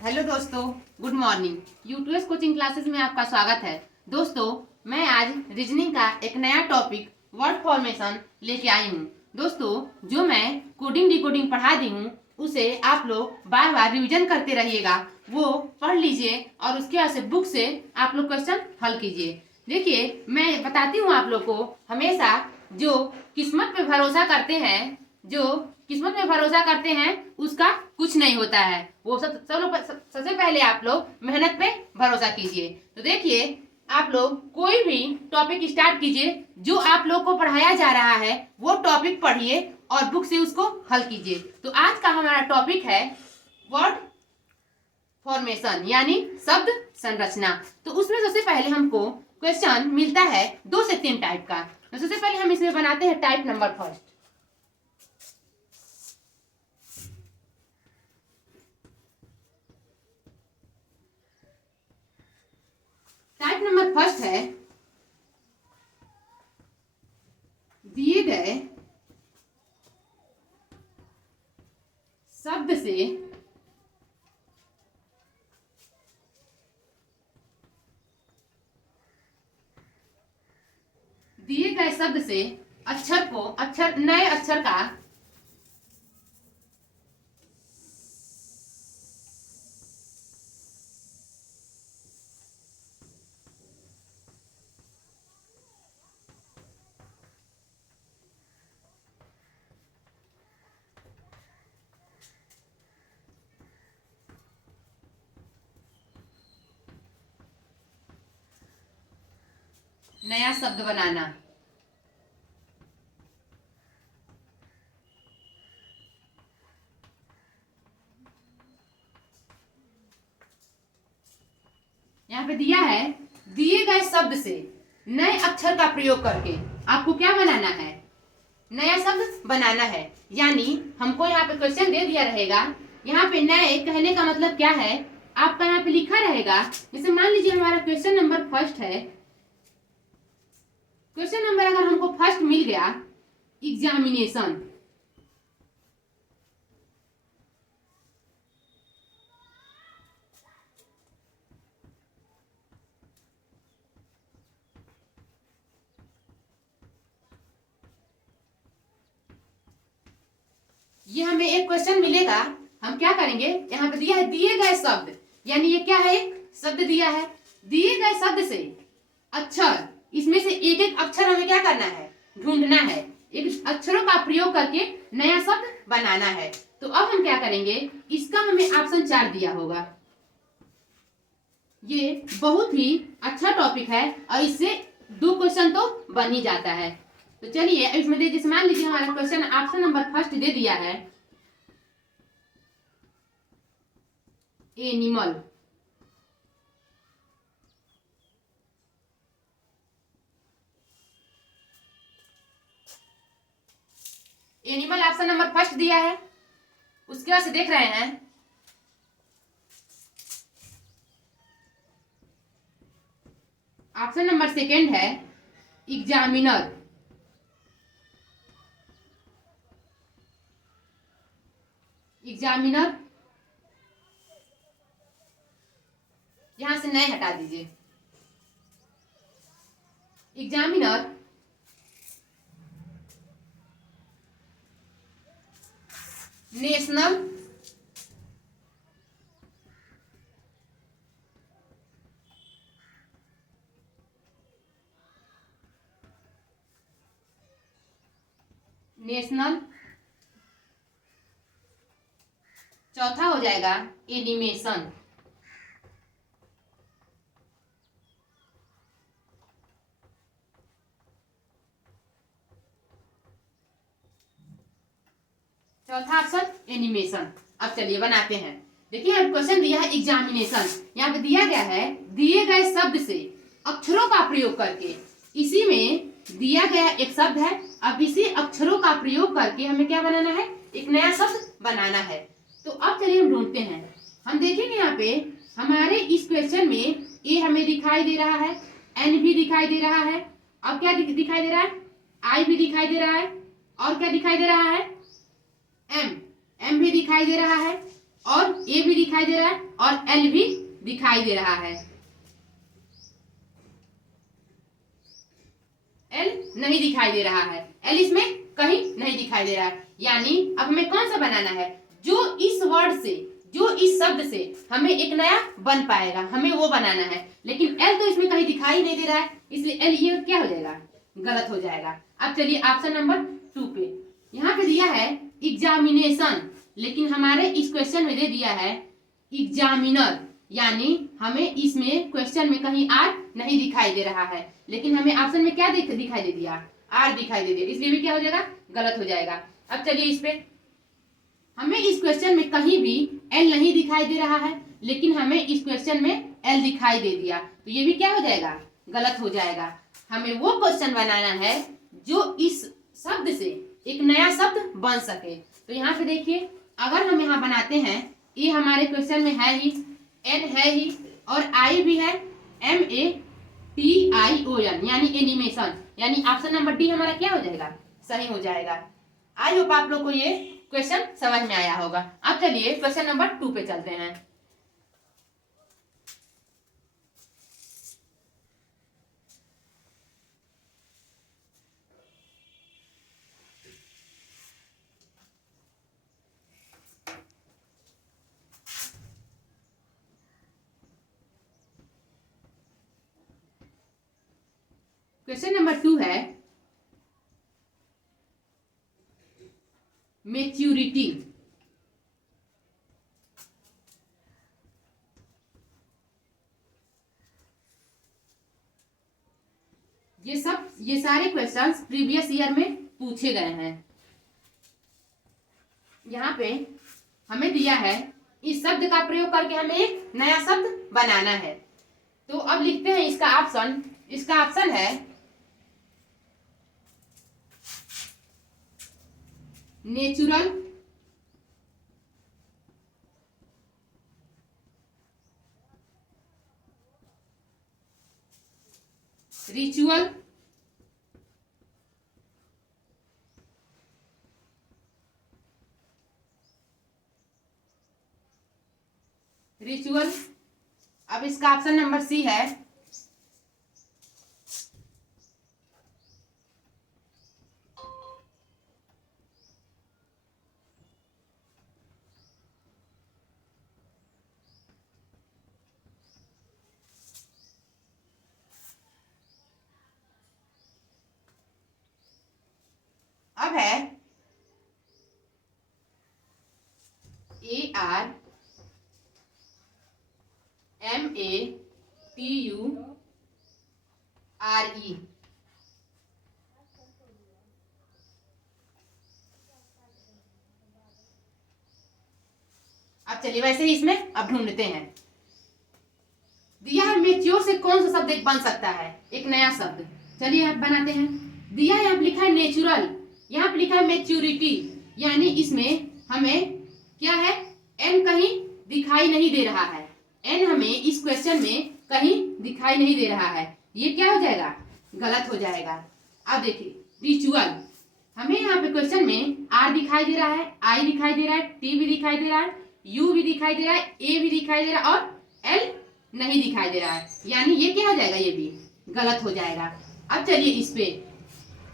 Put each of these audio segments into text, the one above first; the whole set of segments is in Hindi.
हेलो दोस्तों, गुड मॉर्निंग। यूट्यूएस कोचिंग क्लासेस में आपका स्वागत है। दोस्तों, मैं आज रीजनिंग का एक नया टॉपिक वर्ड फॉर्मेशन लेके आई हूँ। दोस्तों, जो मैं कोडिंग डिकोडिंग पढ़ा दी हूँ उसे आप लोग बार बार रिवीजन करते रहिएगा, वो पढ़ लीजिए और उसके बाद से बुक से आप लोग क्वेश्चन हल कीजिए। देखिए, मैं बताती हूँ आप लोग को, हमेशा जो किस्मत पे भरोसा करते हैं उसका कुछ नहीं होता है। वो सबसे पहले आप लोग मेहनत पे भरोसा कीजिए। तो देखिए, आप लोग कोई भी टॉपिक स्टार्ट कीजिए, जो आप लोग को पढ़ाया जा रहा है वो टॉपिक पढ़िए और बुक से उसको हल कीजिए। तो आज का हमारा टॉपिक है वर्ड फॉर्मेशन, यानी शब्द संरचना। तो उसमें सबसे पहले हमको क्वेश्चन मिलता है 2 से 3 टाइप का। तो सबसे पहले हम इसमें बनाते हैं type number first. Type number first है, दिए गए शब्द से नए अक्षर का नया शब्द बनाना। यहाँ पे दिया है, दिए गए शब्द से नए अक्षर का प्रयोग करके आपको क्या बनाना है? नया शब्द बनाना है। यानी हमको यहाँ पे क्वेश्चन दे दिया रहेगा, यहाँ पे नए कहने का मतलब क्या है आपका यहाँ पे लिखा रहेगा। जैसे मान लीजिए हमारा क्वेश्चन नंबर फर्स्ट है, क्वेश्चन नंबर अगर हमको फर्स्ट मिल गया एग्जामिनेशन, ये हमें एक क्वेश्चन मिलेगा। हम क्या करेंगे, यहाँ पे दिया है दिए गए शब्द, यानी ये क्या है, एक शब्द दिया है। दिए गए शब्द से अक्षर, इसमें से एक एक अक्षर हमें क्या करना है, ढूंढना है। एक अक्षरों का प्रयोग करके नया शब्द बनाना है। तो अब हम क्या करेंगे, इसका हमें ऑप्शन 4 दिया होगा। ये बहुत ही अच्छा टॉपिक है और इससे 2 क्वेश्चन तो बन ही जाता है। तो चलिए इसमें दे, जैसे मान लीजिए हमारा question option number first they दिया है animal. Animal option number first दिया है। उसके बाद से देख रहे हैं ऑप्शन नंबर सेकेंड है एग्जामिनर। एग्जामिनर, यहां से नए हटा दीजिए। एग्जामिनर, नेशनल, नेशनल, चौथा हो जाएगा एनिमेशन। चौथा ऑप्शन एनिमेशन। अब चलिए बनाते हैं। देखिए अब क्वेश्चन दिया है एग्जामिनेशन, यहाँ पे दिया गया है दिए गए शब्द से अक्षरों का प्रयोग करके। इसी में दिया गया एक शब्द है, अब इसी अक्षरों का प्रयोग करके हमें क्या बनाना है, एक नया शब्द बनाना है। तो अब चलिए हम ढूंढते हैं। हम देखेंगे यहाँ पे हमारे इस क्वेश्चन में ए हमें दिखाई दे रहा है, एन भी दिखाई दे रहा है, अब क्या दिखाई दे रहा है, आई भी दिखाई दे रहा है, और क्या दिखाई दे रहा है, एम भी दिखाई दे रहा है, और ए भी दिखाई दे रहा है और एल भी दिखाई दे रहा है। एल नहीं दिखाई दे रहा है, एल इसमें कहीं नहीं दिखाई दे रहा है। यानी अब हमें कौन सा बनाना है, जो इस वर्ड से, जो इस शब्द से हमें एक नया बन पाएगा, हमें वो बनाना है। लेकिन एल तो इसमें कहीं दिखाई नहीं दे रहा है, इसलिए एल ये क्या हो जाएगा, गलत हो जाएगा। अब चलिए ऑप्शन नंबर 2 पे, यहाँ पे दिया है एग्जामिनेशन, लेकिन हमारे इस क्वेश्चन में दे दिया है एग्जामिनर। यानी हमें इसमें क्वेश्चन में कहीं आर नहीं दिखाई दे रहा है, लेकिन हमें ऑप्शन में क्या दिखाई दे दिया, आर दिखाई दे दिया, इसलिए भी क्या हो जाएगा, गलत हो जाएगा। अब चलिए इस पे, हमें इस क्वेश्चन में कहीं भी एल नहीं दिखाई दे रहा है, लेकिन हमें इस क्वेश्चन में एल दिखाई दे दिया, तो ये भी क्या हो जाएगा, गलत हो जाएगा। हमें वो क्वेश्चन बनाना है जो इस शब्द से एक नया शब्द बन सके। तो यहाँ पे देखिए, अगर हम यहाँ बनाते हैं, ये हमारे क्वेश्चन में है ही, एन है ही और आई भी है, MATION यानी एनिमेशन, यानी ऑप्शन नंबर डी हमारा क्या हो जाएगा, सही हो जाएगा। आई होप आप लोग को ये क्वेश्चन समझ में आया होगा। अब चलिए क्वेश्चन नंबर 2 पे चलते हैं। क्वेश्चन नंबर 2 है मैच्योरिटी। ये सारे क्वेश्चंस प्रीवियस ईयर में पूछे गए हैं। यहाँ पे हमें दिया है इस शब्द का प्रयोग करके हमें एक नया शब्द बनाना है। तो अब लिखते हैं इसका ऑप्शन, इसका ऑप्शन है नेचुरल, रिचुअल, रिचुअल। अब इसका ऑप्शन नंबर सी है अब है ARMATURE। अब चलिए वैसे ही इसमें अब ढूंढते हैं। दिया है मेच्योर से कौन सा शब्द एक बन सकता है, एक नया शब्द। चलिए आप बनाते हैं। दिया है, यहाँ पे लिखा है नेचुरल, यहाँ पे लिखा है मैच्योरिटी, यानी इसमें हमें क्या है, एन कहीं दिखाई नहीं दे रहा है, एन हमें इस क्वेश्चन में कहीं दिखाई नहीं दे रहा है, ये क्या हो जाएगा, गलत हो जाएगा। अब देखिए रिचुअल, हमें यहाँ पे क्वेश्चन में आर दिखाई दे रहा है, आई दिखाई दे रहा है, टी भी दिखाई दे रहा है, यू भी दिखाई दे रहा है, ए भी दिखाई दे रहा है और एल नहीं दिखाई दे रहा है, यानी ये क्या हो जाएगा, ये भी गलत हो जाएगा। अब चलिए इस पे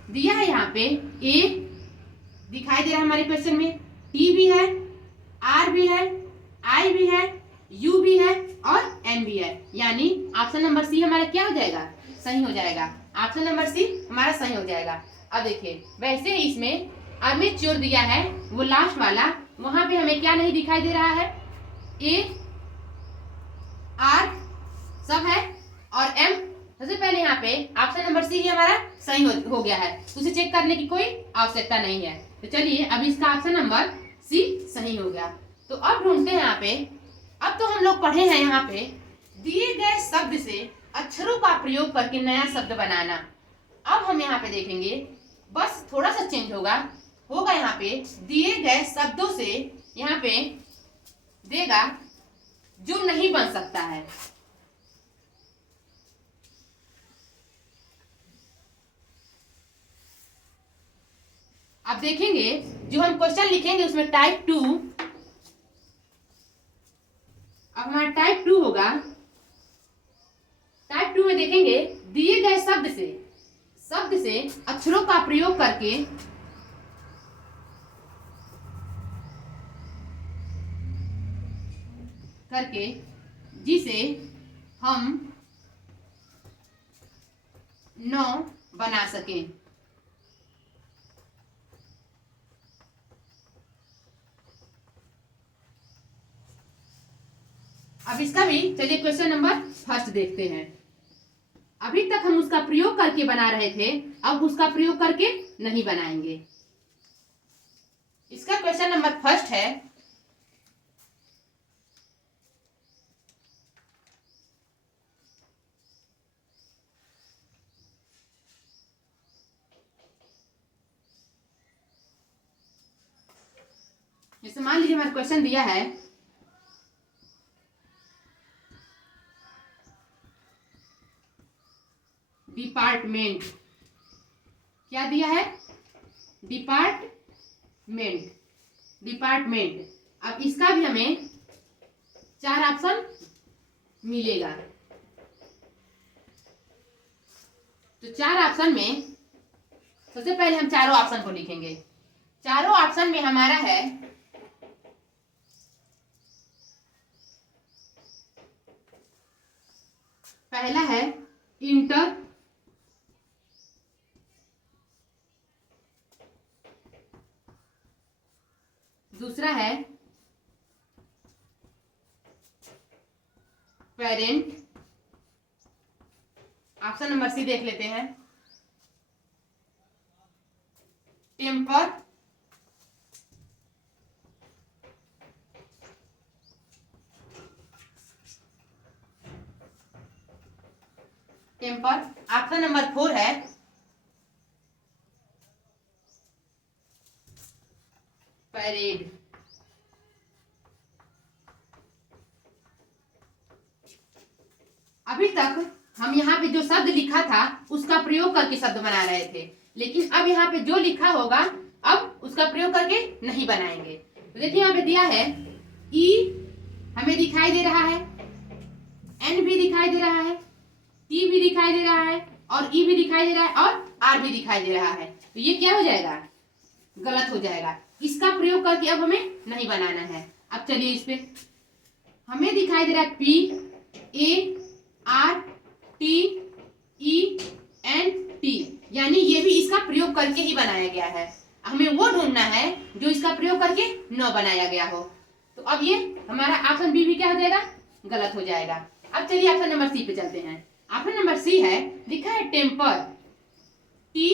दिया है, यहाँ पे ए दिखाई दे रहा है हमारे क्वेश्चन में, टी भी है, आर भी है, आई भी है, यू भी है और एम भी है, यानी ऑप्शन नंबर सी हमारा क्या हो जाएगा, सही हो जाएगा। ऑप्शन नंबर सी हमारा सही हो जाएगा। अब देखिए वैसे ही इसमें अमेच्योर दिया है, वो लास्ट वाला, वहां पे हमें क्या नहीं दिखाई दे रहा है, ए आर सब है और एम। सबसे पहले यहाँ पे ऑप्शन नंबर सी ही हमारा सही हो गया है, उसे चेक करने की कोई आवश्यकता नहीं है। तो चलिए अब इसका ऑप्शन नंबर सी सही हो गया। तो अब ढूंढते हैं यहाँ पे, अब तो हम लोग पढ़े हैं यहाँ पे दिए गए शब्द से अक्षरों का प्रयोग करके नया शब्द बनाना। अब हम यहाँ पे देखेंगे, बस थोड़ा सा चेंज होगा यहाँ पे दिए गए शब्दों से, यहाँ पे देगा जो नहीं बन सकता है। अब देखेंगे जो हम क्वेश्चन लिखेंगे उसमें टाइप 2 अब हमारा टाइप 2 होगा। टाइप 2 में देखेंगे दिए गए शब्द से अक्षरों का प्रयोग करके जिसे हम नौ बना सकें। अब इसका भी चलिए क्वेश्चन नंबर फर्स्ट देखते हैं। अभी तक हम उसका प्रयोग करके बना रहे थे, अब उसका प्रयोग करके नहीं बनाएंगे। इसका क्वेश्चन नंबर फर्स्ट है, जैसे मान लीजिए हमारा क्वेश्चन दिया है डिपार्टमेंट। क्या दिया है? डिपार्टमेंट। अब इसका भी हमें 4 ऑप्शन मिलेगा। तो 4 ऑप्शन में सबसे पहले हम चारों ऑप्शन को लिखेंगे। चारों ऑप्शन में हमारा है पहला है इंटर, दूसरा है पेरेंट, ऑप्शन नंबर सी देख लेते हैं, टेम्पर, ऑप्शन नंबर 4 है परेड। अभी तक हम यहाँ पे जो शब्द लिखा था उसका प्रयोग करके शब्द बना रहे थे, लेकिन अब यहाँ पे जो लिखा होगा अब उसका प्रयोग करके नहीं बनाएंगे। तो देखिए यहाँ पे दिया है ई हमें दिखाई दे रहा है, एन भी दिखाई दे रहा है, टी भी दिखाई दे रहा है और ई भी दिखाई दे रहा है और आर भी दिखाई दे रहा है। तो ये क्या हो जाएगा? गलत हो जाएगा। इसका प्रयोग करके अब हमें नहीं बनाना है। अब चलिए इस पे हमें दिखाई दे रहा है P A R T E N T, यानी ये भी इसका प्रयोग करके ही बनाया गया है। हमें वो ढूंढना है जो इसका प्रयोग करके न बनाया गया हो। तो अब ये हमारा ऑप्शन बी भी क्या हो जाएगा? गलत हो जाएगा। अब चलिए ऑप्शन नंबर सी पे चलते हैं। ऑप्शन नंबर सी है, लिखा है temper, T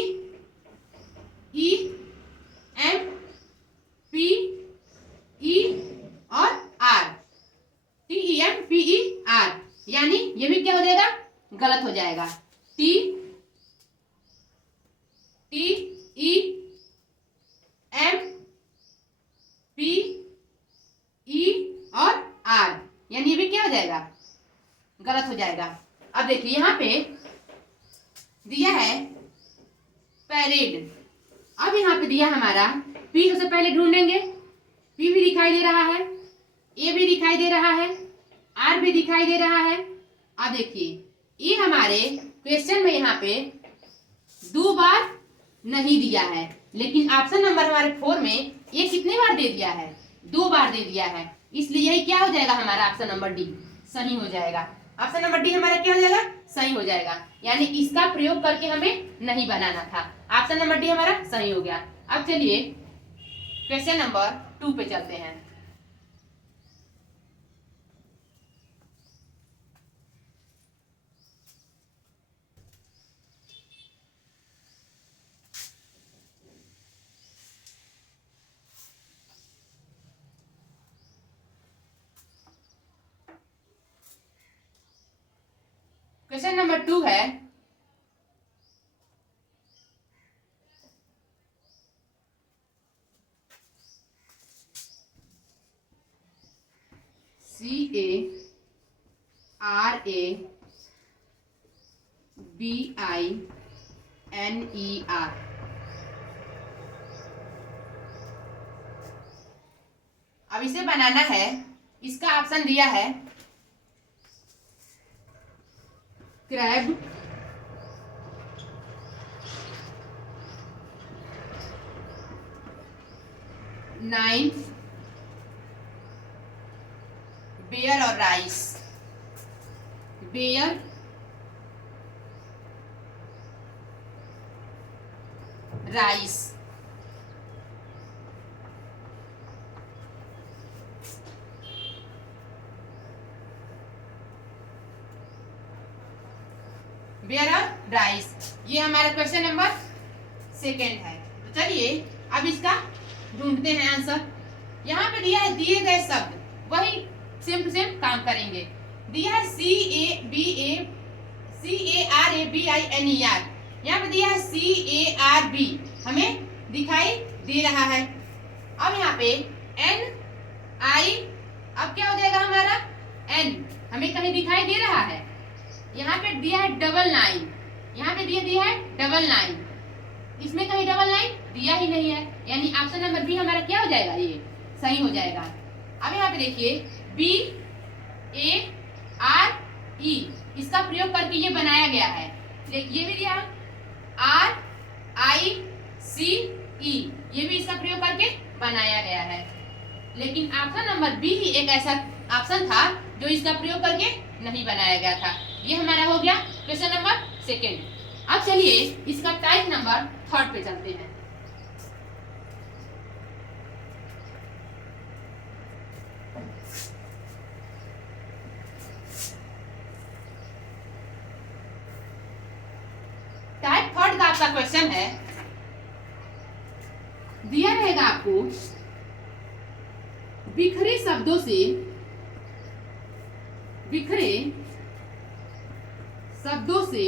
E M P E और R, T E M P E R, यानी ये भी क्या हो जाएगा? गलत हो जाएगा। T E M P E और आर, यानी ये भी क्या हो जाएगा? गलत हो जाएगा। अब देखिए यहाँ पे दिया है पैरेड। अब यहाँ पे दिया हमारा पी, सबसे पहले ढूंढेंगे। पी भी दिखाई दे रहा है, ए भी दिखाई दे रहा है, आर भी दिखाई दे रहा है। अब देखिए ये हमारे क्वेश्चन में यहाँ पे 2 बार नहीं दिया है, लेकिन ऑप्शन नंबर हमारे 4 में ये कितने बार दे दिया है? 2 बार दे दिया है। इसलिए यही क्या हो जाएगा? हमारा ऑप्शन नंबर डी सही हो जाएगा। ऑप्शन नंबर डी हमारा क्या हो जाएगा? सही हो जाएगा, यानी इसका प्रयोग करके हमें नहीं बनाना था। ऑप्शन नंबर डी हमारा सही हो गया। अब चलिए क्वेश्चन नंबर 2 पे चलते हैं। क्वेश्चन नंबर 2 है, CARABINER। अब इसे बनाना है। इसका ऑप्शन दिया है क्रैब, नाइन, बेयर और राइस, बेयर, राइस, बेयर और राइस। ये हमारा क्वेश्चन नंबर सेकेंड है। तो चलिए अब इसका ढूंढते हैं आंसर। यहाँ पे दिया है दिए गए शब्द, वही सेम टू सेम काम करेंगे। दिया है CARABINER, यहाँ पे दिया है CARB, हमें दिखाई दे रहा है। अब यहाँ पे NI, अब क्या हो जाएगा हमारा N, हमें कहीं दिखाई दे रहा है। यहाँ पे दिया है 99, यहाँ पे दिया है 99, इसमें कहीं 99 दिया ही नहीं है, यानी ऑप्शन नंबर बी हमारा क्या हो जाएगा, ये सही हो जाएगा। अब यहाँ पे देखिए BARE, इसका प्रयोग करके ये बनाया गया है। ये भी दिया RICE, ये भी इसका प्रयोग करके बनाया गया है। लेकिन ऑप्शन नंबर बी ही एक ऐसा ऑप्शन था जो इसका प्रयोग करके नहीं बनाया गया था। ये हमारा हो गया क्वेश्चन नंबर सेकेंड। अब चलिए इसका टाइप नंबर थर्ड पे चलते हैं। टाइप थर्ड का आपका क्वेश्चन है, दिया रहेगा आपको बिखरे शब्दों से, बिखरे शब्दों से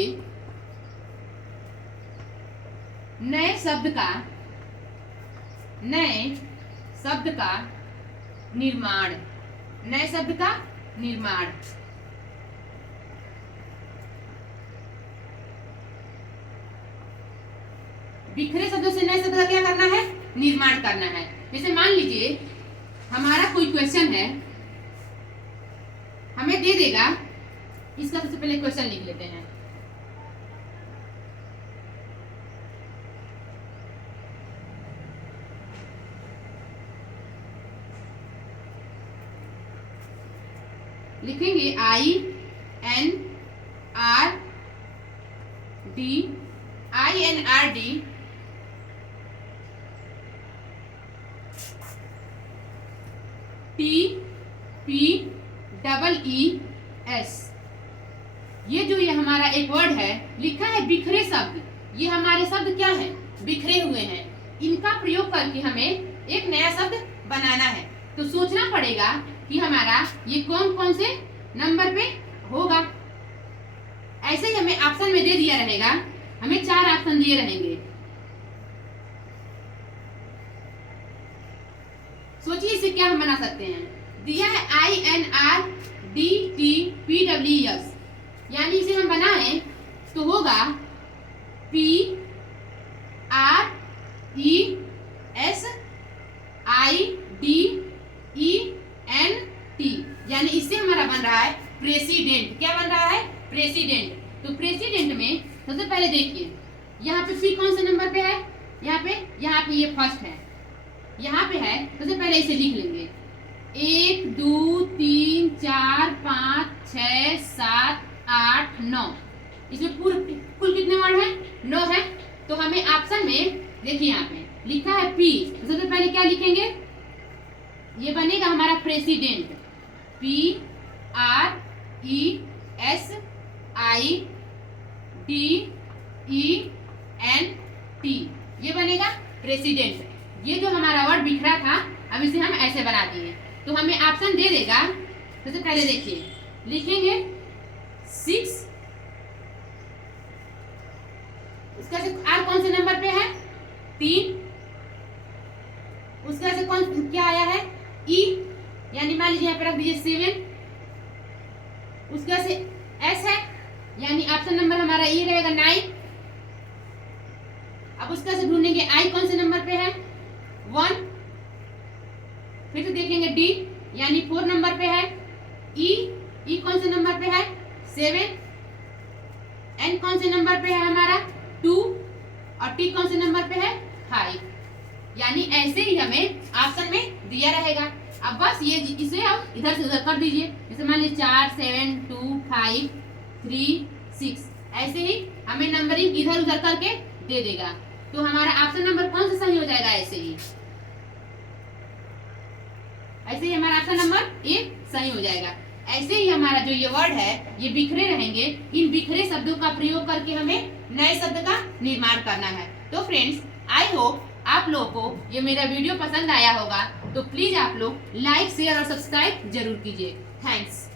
नए शब्द का निर्माण, नए शब्द का निर्माण। बिखरे शब्दों से नए शब्द का क्या करना है, निर्माण करना है। जैसे मान लीजिए हमारा कोई क्वेश्चन है, हमें दे देगा, इसका सबसे पहले क्वेश्चन लिख लेते हैं। लिखेंगे INRD TPEES। ये हमारा एक वर्ड है, लिखा है बिखरे शब्द। ये हमारे शब्द क्या है, बिखरे हुए हैं। इनका प्रयोग करके हमें एक नया शब्द बनाना है। तो सोचना पड़ेगा कि हमारा ये कौन कौन से नंबर पे होगा। ऐसे ही हमें ऑप्शन में दे दिया रहेगा, हमें 4 ऑप्शन दिए रहेंगे। सोचिए इसे क्या हम बना सकते हैं। दिया है INRDTPWES, यानी इसे हम बनाएं तो होगा PRESIDENT, यानी इससे हमारा बन रहा है प्रेसिडेंट। क्या बन रहा है, प्रेसिडेंट। तो प्रेसिडेंट में सबसे पहले देखिए यहाँ पे पी कौन से नंबर पे है, यहाँ पे ये फर्स्ट है, यहाँ पे है। सबसे पहले इसे लिख लेंगे 1 2 3 4 5 6 7 8 9। इसमें कुल कितने वर्ड है, 9 है। तो हमें ऑप्शन में देखिए यहाँ पे लिखा है पी, तो सबसे पहले क्या लिखेंगे, ये बनेगा हमारा प्रेसिडेंट, PRESIDENT, ये बनेगा प्रेसिडेंट। ये जो हमारा वर्ड बिखरा था, अब इसे हम ऐसे बना दिए। तो हमें ऑप्शन दे देगा। सबसे पहले देखिए लिखेंगे 6, उसका से आर कौन से नंबर पे है, 3। उसका से कौन क्या आया है, ई, यानी मान लीजिए यहाँ पे रख दीजिए 7। उसका से एस है, यानी ऑप्शन नंबर हमारा ई रहेगा 9। अब उसका से ढूंढेंगे आई कौन से नंबर पे है, 1। फिर से देखेंगे डी, यानी 4 नंबर पे है। ई कौन से नंबर पे है, 7। पे है हमारा 2 और टी कौन से नंबर पे है 5, यानी ऐसे ही हमें ऑप्शन में दिया रहेगा। अब बस ये इसे आप इधर से उधर कर दीजिए, जैसे मान लीजिए 4 7 2 5 3 6, ऐसे ही हमें नंबरिंग इधर उधर करके दे देगा। तो हमारा ऑप्शन नंबर कौन सा सही हो जाएगा, ऐसे ही हमारा ऑप्शन नंबर ए सही हो जाएगा। ऐसे ही हमारा जो ये वर्ड है ये बिखरे रहेंगे, इन बिखरे शब्दों का प्रयोग करके हमें नए शब्द का निर्माण करना है। तो फ्रेंड्स, आई होप आप लोगों को ये मेरा वीडियो पसंद आया होगा, तो प्लीज आप लोग लाइक शेयर और सब्सक्राइब जरूर कीजिए। थैंक्स।